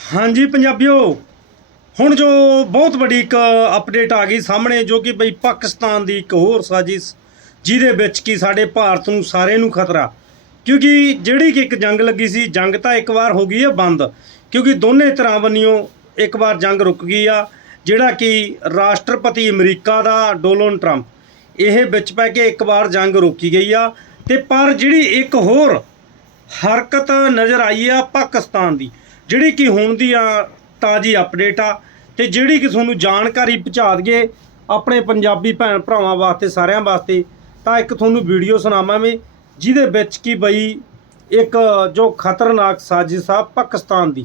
ਹਾਂਜੀ ਪੰਜਾਬੀਓ, ਹੁਣ ਜੋ ਬਹੁਤ ਵੱਡੀ ਇੱਕ ਅਪਡੇਟ ਆ ਗਈ ਸਾਹਮਣੇ, ਜੋ ਕਿ ਬਈ ਪਾਕਿਸਤਾਨ ਦੀ ਇੱਕ ਹੋਰ ਸਾਜ਼ਿਸ਼, ਜਿਹਦੇ ਵਿੱਚ ਕਿ ਸਾਡੇ ਭਾਰਤ ਨੂੰ ਸਾਰੇ ਨੂੰ ਖਤਰਾ। ਕਿਉਂਕਿ ਜਿਹੜੀ ਕਿ ਇੱਕ ਜੰਗ ਲੱਗੀ ਸੀ, ਜੰਗ ਤਾਂ ਇੱਕ ਵਾਰ ਹੋ ਗਈ ਹੈ ਬੰਦ। ਕਿਉਂਕਿ ਦੋਨੇ ਤਰ੍ਹਾਂ ਬੰਨਿਓ ਇੱਕ ਵਾਰ ਜੰਗ ਰੁਕ ਗਈ ਆ, ਜਿਹੜਾ ਕਿ ਰਾਸ਼ਟਰਪਤੀ ਅਮਰੀਕਾ ਦਾ ਡੋਨਲਡ ਟਰੰਪ। ਇਹ ਵਿੱਚ ਪੈ ਕੇ ਇੱਕ ਵਾਰ ਜੰਗ ਰੋਕੀ ਗਈ ਆ, ਤੇ ਪਰ ਜਿਹੜੀ ਇੱਕ ਹੋਰ ਹਰਕਤ ਨਜ਼ਰ ਆਈ ਆ ਪਾਕਿਸਤਾਨ ਦੀ ਜਿਹੜੀ ਕਿ ਹੁਣ ਦੀ ਆ ਤਾਜੀ ਅਪਡੇਟ ਆ ਤੇ ਜਿਹੜੀ ਕਿ ਤੁਹਾਨੂੰ ਜਾਣਕਾਰੀ ਪਹੁੰਚਾ ਦਈਏ ਆਪਣੇ ਪੰਜਾਬੀ ਭੈਣ ਭਰਾਵਾਂ ਵਾਸਤੇ, ਸਾਰਿਆਂ ਵਾਸਤੇ, ਤਾਂ ਇੱਕ ਤੁਹਾਨੂੰ ਵੀਡੀਓ ਸੁਣਾਵਾਂਗੇ, ਜਿਹਦੇ ਵਿੱਚ ਕੀ ਬਈ ਇੱਕ ਜੋ ਖਤਰਨਾਕ ਸਾਜ਼ਿਸ਼ ਆ ਪਾਕਿਸਤਾਨ ਦੀ,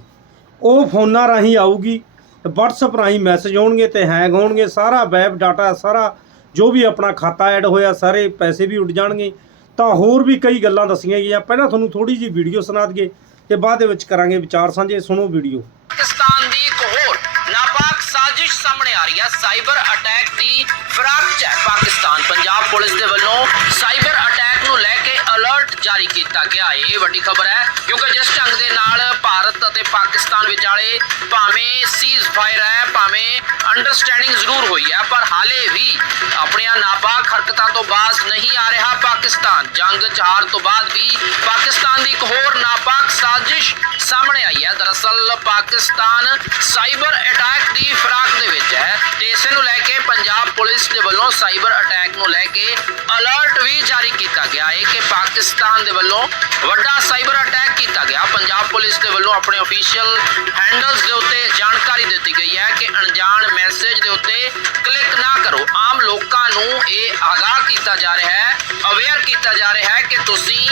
ਉਹ ਫੋਨਾਂ ਰਾਹੀਂ ਆਊਗੀ ਤੇ WhatsApp ਰਾਹੀਂ ਮੈਸੇਜ ਆਉਣਗੇ ਤੇ ਹੈਂਗ ਹੋਣਗੇ, ਸਾਰਾ ਵੈਬ ਡਾਟਾ ਸਾਰਾ ਜੋ ਵੀ ਆਪਣਾ ਖਾਤਾ ਐਡ ਹੋਇਆ, ਸਾਰੇ ਪੈਸੇ ਵੀ ਉੱਡ ਜਾਣਗੇ। ਤਾਂ ਹੋਰ ਵੀ ਕਈ ਗੱਲਾਂ ਦੱਸੀਆਂ ਗਈਆਂ, ਪਹਿਲਾਂ ਤੁਹਾਨੂੰ ਥੋੜੀ ਜਿਹੀ ਵੀਡੀਓ ਸੁਣਾ ਦਈਏ ਤੇ ਬਾਅਦ ਦੇ ਵਿੱਚ ਕਰਾਂਗੇ ਵਿਚਾਰ ਸਾਂਝੇ। ਸੁਣੋ ਵੀਡੀਓ। ਪਾਕਿਸਤਾਨ ਦੀ ਇੱਕ ਹੋਰ ਨਾਪਾਕ ਸਾਜ਼ਿਸ਼ ਸਾਹਮਣੇ ਆ ਰਹੀ ਹੈ ਸਾਈਬਰ ਅਟੈਕ ਦੀ ਫਰਾਕ ਚ ਹੈ ਪਾਕਿਸਤਾਨ ਪੰਜਾਬ ਪੁਲਿਸ ਦੇ ਵੱਲੋਂ ਸਾਈਬਰ ਅਟੈਕ ਨੂੰ ਲੈ ਕੇ ਅਲਰਟ ਜਾਰੀ ਕੀਤਾ ਗਿਆ। ਹੈ ਇਹ ਵੱਡੀ ਖਬਰ ਹੈ, ਕਿਉਂਕਿ ਜਿਸ ਢੰਗ ਦੇ ਨਾਲ ਭਾਰਤ ਅਤੇ ਪਾਕਿਸਤਾਨ ਵਿਚਾਲੇ ਭਾਵੇਂ ਸੀਜ਼ ਫਾਇਰ ਹੈ, ਭਾਵੇਂ ਅੰਡਰਸਟੈਂਡਿੰਗ ਜ਼ਰੂਰ ਹੋਈ ਹੈ, ਪਰ ਹਾਲੇ ਵੀ ਆਪਣੀਆਂ ਨਾਪਾਕ ਹਰਕਤਾਂ ਤੋਂ ਬਾਜ਼ ਨਹੀਂ ਆ ਰਿਹਾ। ਪਾਕਿਸਤਾਨ। ਜੰਗ ਚਾਰ ਤੋਂ ਬਾਅਦ ਵੀ ਪਾਕਿਸਤਾਨ ਦੀ ਇੱਕ ਹੋਰ ਨਾਪਾਕ ਸਾਜ਼ਿਸ਼ ਸਾਹਮਣੇ ਆਈ ਹੈ। ਦਰਅਸਲ ਪਾਕਿਸਤਾਨ ਸਾਈਬਰ ਅਟੈਕ ਦੀ ਫਰਾਕ ਦੇ ਵਿੱਚ ਹੈ ਤੇ ਇਸੇ ਨੂੰ ਲੈ ਕੇ ਪੰਜਾਬ ਪੁਲਿਸ ਦੇ ਵੱਲੋਂ ਸਾਈਬਰ ਅਟੈਕ ਨੂੰ ਲੈ ਕੇ ਅਲਰਟ ਵੀ ਜਾਰੀ ਕੀਤਾ ਗਿਆ। ਹੈ ਕਿ ਪਾਕਿਸਤਾਨ ਦੇ ਵੱਲੋਂ ਵੱਡਾ ਸਾਈਬਰ ਅਟੈਕ ਕੀਤਾ ਗਿਆ। ਪੰਜਾਬ ਪੁਲਿਸ ਦੇ ਵੱਲੋਂ ਆਪਣੇ ਅਫੀਸ਼ੀਅਲ ਹੈਂਡਲਸ ਦੇ ਉੱਤੇ ਜਾਣਕਾਰੀ ਦਿੱਤੀ ਗਈ ਹੈ ਕਿ ਅਣਜਾਣ ਮੈਸੇਜ ਦੇ ਉੱਤੇ ਕਲਿੱਕ ਨਾ ਕਰੋ। ਆਮ ਲੋਕਾਂ ਨੂੰ ਇਹ ਆਗਾਹ ਕੀਤਾ ਜਾ ਰਿਹਾ ਹੈ ਅਵੇਅਰ ਕੀਤਾ ਜਾ ਰਿਹਾ ਹੈ ਕਿ ਤੁਸੀਂ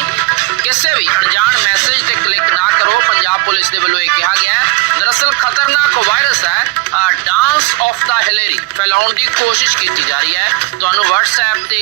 ਕਿਸੇ ਵੀ ਅਣਜਾਣ ਮੈਸੇਜ ਤੇ ਕਲਿੱਕ ਨਾ ਕਰੋ। ਪੰਜਾਬ ਪੁਲਿਸ ਦੇ ਵੱਲੋਂ ਇਹ ਕਿਹਾ ਗਿਆ ਹੈ, ਦਰਅਸਲ ਖਤਰਨਾਕ ਵਾਇਰਸ ਹੈ। ਡਾਂਸ ਆਫ ਦਾ ਹਿਲੇਰੀ ਫੈਲਾਉਣ ਦੀ ਕੋਸ਼ਿਸ਼ ਕੀਤੀ ਜਾ ਰਹੀ ਹੈ। ਤੁਹਾਨੂੰ WhatsApp ਤੇ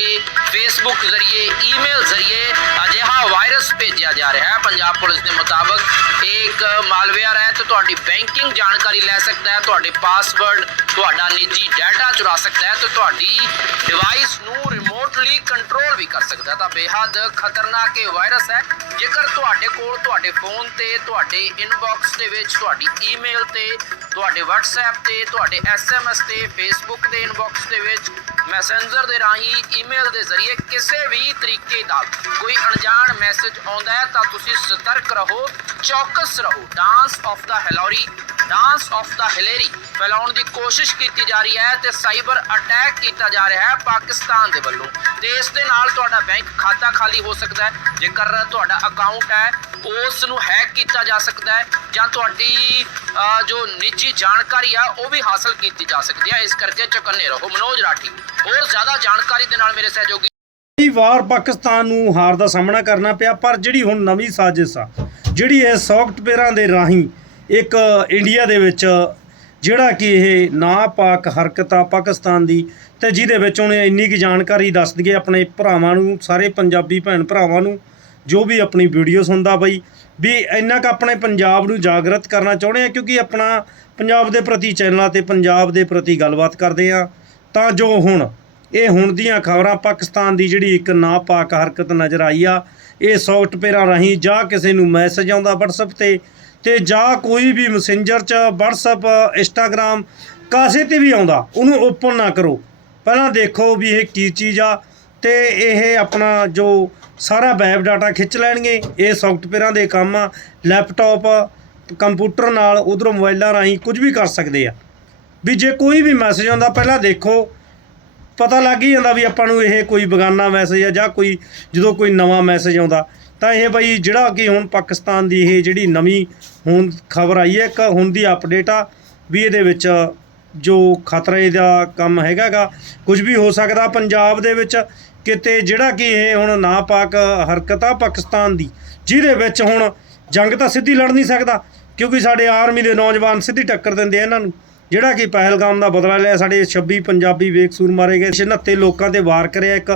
Facebook ਜ਼ਰੀਏ ਈਮੇਲ ਜ਼ਰੀਏ ਅਜਿਹਾ ਵਾਇਰਸ ਭੇਜਿਆ ਜਾ ਰਿਹਾ ਹੈ। ਪੰਜਾਬ ਪੁਲਿਸ ਦੇ ਮੁਤਾਬਕ ਇਹ ਇੱਕ ਮਾਲਵੇਅਰ ਹੈ। ਤੇ ਤੁਹਾਡੀ ਬੈਂਕਿੰਗ ਜਾਣਕਾਰੀ ਲੈ ਸਕਦਾ ਹੈ, ਤੁਹਾਡੇ ਪਾਸਵਰਡ ਤੁਹਾਡਾ ਨਿੱਜੀ ਡਾਟਾ ਚੁਰਾ ਸਕਦਾ ਹੈ ਤੇ ਤੁਹਾਡੀ ਡਿਵਾਈਸ ਨੂੰ ਰਿਮੋਟਲੀ ਕੰਟਰੋਲ ਵੀ ਕਰ ਸਕਦਾ ਤਾਂ ਬੇਹੱਦ ਖਤਰਨਾਕ ਇਹ ਵਾਇਰਸ ਹੈ। ਜੇਕਰ ਤੁਹਾਡੇ ਕੋਲ, ਤੁਹਾਡੇ ਫੋਨ ਤੇ, ਤੁਹਾਡੇ ਇਨਬਾਕਸ ਦੇ ਵਿੱਚ, ਤੁਹਾਡੀ ਈਮੇਲ ਤੇ, ਤੁਹਾਡੇ WhatsApp ਤੇ, ਤੁਹਾਡੇ SMS ਤੇ, Facebook ਦੇ ਇਨਬਾਕਸ ਦੇ ਵਿੱਚ ਮੈਸੇਂਜਰ ਦੇ ਰਾਹੀਂ ਈਮੇਲ ਦੇ ਜ਼ਰੀਏ ਕਿਸੇ ਵੀ ਤਰੀਕੇ ਦਾ ਕੋਈ ਅਣਜਾਣ ਮੈਸੇਜ ਆਉਂਦਾ ਹੈ, ਤਾਂ ਤੁਸੀਂ ਸਤਰਕ ਰਹੋ, ਚੌਕਸ ਰਹੋ dance of the Hillary, dance of the Hillary ਫੈਲਾਉਣ ਦੀ ਕੋਸ਼ਿਸ਼ ਕੀਤੀ ਜਾ ਰਹੀ ਹੈ ਤੇ ਸਾਈਬਰ ਅਟੈਕ ਕੀਤਾ ਜਾ ਰਿਹਾ ਹੈ ਪਾਕਿਸਤਾਨ ਦੇ ਵੱਲੋਂ। ਤੇ ਇਸ ਦੇ ਨਾਲ ਤੁਹਾਡਾ ਬੈਂਕ ਖਾਤਾ ਖਾਲੀ ਹੋ ਸਕਦਾ ਹੈ। ਜੇਕਰ ਤੁਹਾਡਾ ਅਕਾਊਂਟ ਹੈ, ਉਸ ਨੂੰ ਹੈਕ ਕੀਤਾ ਜਾ ਸਕਦਾ ਹੈ ਜਾਂ ਤੁਹਾਡੀ ਜੋ ਨਿੱਜੀ ਜਾਣਕਾਰੀ ਆ, ਉਹ ਵੀ ਹਾਸਲ ਕੀਤੀ ਜਾ ਸਕਦੀ ਹੈ। ਇਸ ਕਰਕੇ ਚੁਕੰਨੇ ਰਹੋ। ਮਨੋਜ ਰਾਠੀ, ਹੋਰ ਜ਼ਿਆਦਾ ਜਾਣਕਾਰੀ ਦੇ ਨਾਲ ਮੇਰੇ ਸਹਿਯੋਗੀ ਕਈ ਵਾਰ ਪਾਕਿਸਤਾਨ ਨੂੰ ਹਾਰ ਦਾ ਸਾਹਮਣਾ ਕਰਨਾ ਪਿਆ, ਪਰ ਜਿਹੜੀ ਹੁਣ ਨਵੀਂ ਸਾਜ਼ਿਸ਼ ਆ, ਜਿਹੜੀ ਇਹ ਸੌਫਟਵੇਅਰਾਂ ਦੇ ਰਾਹੀਂ ਇੱਕ ਇੰਡੀਆ ਦੇ ਵਿੱਚ ਜਿਹੜਾ ਕਿ ਇਹ ਨਾਪਾਕ ਹਰਕਤ ਆ ਪਾਕਿਸਤਾਨ ਦੀ ਤੇ ਜਿਹਦੇ ਵਿੱਚ ਉਹਨੇ ਇੰਨੀ ਕੀ ਜਾਣਕਾਰੀ ਦੱਸ ਦਈਏ ਆਪਣੇ ਭਰਾਵਾਂ ਨੂੰ, ਸਾਰੇ ਪੰਜਾਬੀ ਭੈਣ ਭਰਾਵਾਂ ਨੂੰ, ਜੋ ਵੀ ਆਪਣੀ ਵੀਡੀਓ ਸੁਣਦਾ ਬਈ, ਵੀ ਇੰਨਾ ਕੁ ਆਪਣੇ ਪੰਜਾਬ ਨੂੰ ਜਾਗਰਤ ਕਰਨਾ ਚਾਹੁੰਦੇ ਆ, ਕਿਉਂਕਿ ਆਪਣਾ ਪੰਜਾਬ ਦੇ ਪ੍ਰਤੀ ਚੈਨਲਾਂ ਤੇ ਪੰਜਾਬ ਦੇ ਪ੍ਰਤੀ ਗੱਲਬਾਤ ਕਰਦੇ ਆ, ਤਾਂ ਜੋ ਹੁਣ ਇਹ ਹੁਣ ਦੀਆਂ ਖਬਰਾਂ ਪਾਕਿਸਤਾਨ ਦੀ ਜਿਹੜੀ ਇੱਕ ਨਾਪਾਕ ਹਰਕਤ ਨਜ਼ਰ ਆਈ ਆ, ਇਹ ਸੌਫਟਵੇਅਰਾਂ ਰਾਹੀਂ ਜਾਂ ਕਿਸੇ ਨੂੰ ਮੈਸੇਜ ਆਉਂਦਾ WhatsApp ਤੇ ਤੇ ਜਾਂ ਕੋਈ ਵੀ ਮੈਸੇਂਜਰ ਚ, WhatsApp, Instagram, ਕਾਸੇ ਤੇ ਵੀ ਆਉਂਦਾ, ਉਹਨੂੰ ਓਪਨ ਨਾ ਕਰੋ। ਪਹਿਲਾਂ ਦੇਖੋ ਵੀ ਇਹ ਕੀ ਚੀਜ਼ ਆ ਤੇ ਇਹ ਆਪਣਾ ਜੋ ਸਾਰਾ ਵੈਬ ਡਾਟਾ ਖਿੱਚ ਲੈਣਗੇ। ਇਹ ਸੌਫਟਵੇਅਰਾਂ ਦੇ ਕੰਮ ਆ ਲੈਪਟਾਪ ਕੰਪਿਊਟਰ ਨਾਲ, ਉਧਰੋਂ ਮੋਬਾਈਲਾਂ ਰਾਹੀਂ ਕੁਝ ਵੀ ਕਰ ਸਕਦੇ ਆ। ਵੀ ਜੇ ਕੋਈ ਵੀ ਮੈਸੇਜ ਆਉਂਦਾ, ਪਹਿਲਾਂ ਦੇਖੋ ਪਤਾ ਲੱਗ ਹੀ ਜਾਂਦਾ ਵੀ ਆਪਾਂ ਨੂੰ ਇਹ ਕੋਈ ਬਗਾਨਾ ਮੈਸੇਜ ਆ ਜਾਂ ਕੋਈ ਜਦੋਂ ਕੋਈ ਨਵਾਂ ਮੈਸੇਜ ਆਉਂਦਾ। ਤਾਂ ਇਹ ਬਈ ਜਿਹੜਾ ਕਿ ਹੁਣ ਪਾਕਿਸਤਾਨ ਦੀ ਇਹ ਜਿਹੜੀ ਨਵੀਂ ਹੁਣ ਖਬਰ ਆਈ ਹੈ, ਇੱਕ ਹੁਣ ਦੀ ਅਪਡੇਟ ਆ ਵੀ ਇਹਦੇ ਵਿੱਚ ਜੋ ਖਤਰੇ ਦਾ ਕੰਮ ਹੈਗਾਗਾ, ਕੁਝ ਵੀ ਹੋ ਸਕਦਾ ਪੰਜਾਬ ਦੇ ਵਿੱਚ। ਕਿਤੇ ਜਿਹੜਾ ਕਿ ਇਹ ਹੁਣ ਨਾਪਾਕ ਹਰਕਤ ਆ ਪਾਕਿਸਤਾਨ ਦੀ, ਜਿਹਦੇ ਵਿੱਚ ਹੁਣ ਜੰਗ ਤਾਂ ਸਿੱਧੀ ਲੜ ਨਹੀਂ ਸਕਦਾ, ਕਿਉਂਕਿ ਸਾਡੇ ਆਰਮੀ ਦੇ ਨੌਜਵਾਨ ਸਿੱਧੀ ਟੱਕਰ ਦਿੰਦੇ ਆ ਇਹਨਾਂ ਨੂੰ। ਜਿਹੜਾ ਕਿ ਪਹਿਲਗਾਮ ਦਾ ਬਦਲਾ ਲਿਆ, ਸਾਡੇ 26 ਪੰਜਾਬੀ ਬੇਕਸੂਰ ਮਾਰੇ ਗਏ 69 ਲੋਕਾਂ ਤੇ ਵਾਰ ਕਰਿਆ ਇੱਕ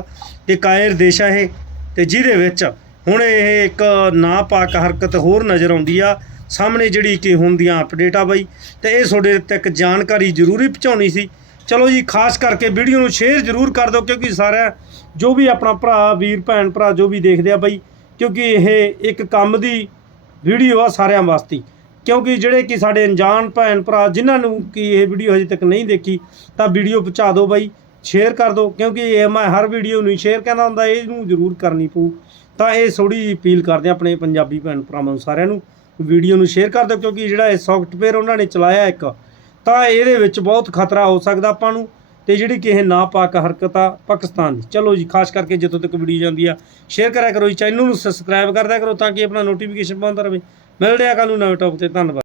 ਤੇ ਕਾਇਰ ਦੇਸ਼ ਹੈ ਇਹ, ਤੇ ਜਿਹਦੇ ਵਿੱਚ ਹੁਣ ਇਹ ਇੱਕ ਨਾਪਾਕ ਹਰਕਤ ਹੋਰ ਨਜ਼ਰ ਆਉਂਦੀ ਆ, ਸਾਹਮਣੇ ਜਿਹੜੀ ਕਿ ਹੁੰਦੀਆਂ ਅਪਡੇਟ ਆ ਬਈ, ਤੇ ਇਹ ਤੁਹਾਡੇ ਤੱਕ ਜਾਣਕਾਰੀ ਜ਼ਰੂਰੀ ਪਹੁੰਚਾਉਣੀ ਸੀ। ਚਲੋ ਜੀ, ਖਾਸ ਕਰਕੇ ਵੀਡੀਓ ਨੂੰ ਸ਼ੇਅਰ ਜ਼ਰੂਰ ਕਰ ਦਿਓ, ਕਿਉਂਕਿ ਸਾਰਾ ਜੋ ਵੀ ਆਪਣਾ ਭਰਾ, ਵੀਰ, ਭੈਣ, ਭਰਾ ਜੋ ਵੀ ਦੇਖਦੇ ਆ ਬਈ, ਕਿਉਂਕਿ ਇਹ ਇੱਕ ਕੰਮ ਦੀ ਵੀਡੀਓ ਆ ਸਾਰਿਆਂ ਵਾਸਤੇ। ਕਿਉਂਕਿ ਜਿਹੜੇ ਕਿ ਸਾਡੇ ਅਣਜਾਣ ਭੈਣ ਭਰਾ ਜਿਨ੍ਹਾਂ ਨੂੰ ਕਿ ਇਹ ਵੀਡੀਓ ਹਜੇ ਤੱਕ ਨਹੀਂ ਦੇਖੀ, ਤਾਂ ਵੀਡੀਓ ਪਹੁੰਚਾ ਦਿਓ ਬਾਈ ਸ਼ੇਅਰ ਕਰ ਦਿਓ, ਕਿਉਂਕਿ ਇਹ ਮੈਂ ਹਰ ਵੀਡੀਓ ਨੂੰ ਸ਼ੇਅਰ ਕਹਿੰਦਾ ਹੁੰਦਾ, ਇਹਨੂੰ ਜ਼ਰੂਰ ਕਰਨੀ ਪਊ। ਤਾਂ ਇਹ ਥੋੜੀ ਜਿਹੀ ਅਪੀਲ ਕਰਦੇ ਹਾਂ ਆਪਣੇ ਪੰਜਾਬੀ ਭੈਣ ਭਰਾਵਾਂ ਨੂੰ ਸਾਰਿਆਂ ਨੂੰ, ਵੀਡੀਓ ਨੂੰ ਸ਼ੇਅਰ ਕਰ ਦਿਓ, ਕਿਉਂਕਿ ਜਿਹੜਾ ਇਹ ਸੌਫਟਵੇਅਰ ਉਹਨਾਂ ਨੇ ਚਲਾਇਆ ਇੱਕ, ਤਾਂ ਇਹਦੇ ਵਿੱਚ ਬਹੁਤ ਖਤਰਾ ਹੋ ਸਕਦਾ ਆਪਾਂ ਨੂੰ, ਤੇ ਜਿਹੜੀ ਕਿ ਇਹ ਨਾਪਾਕ ਹਰਕਤ ਆ ਪਾਕਿਸਤਾਨ ਦੀ। ਚਲੋ ਜੀ, ਖਾਸ ਕਰਕੇ ਜਦੋਂ ਤੱਕ ਵੀਡੀਓ ਜਾਂਦੀ ਆ ਸ਼ੇਅਰ ਕਰਿਆ ਕਰੋ ਜੀ ਚੈਨਲ ਨੂੰ ਸਬਸਕ੍ਰਾਈਬ ਕਰਦਿਆ ਕਰੋ, ਤਾਂ ਕਿ ਆਪਣਾ ਨੋਟੀਫਿਕੇਸ਼ਨ ਪਾਉਂਦਾ ਰਹੇ। ਮਿਲਦੇ ਆ ਕੱਲ ਨੂੰ ਨਵੇਂ ਟੌਪ ਤੇ ਧੰਨਵਾਦ।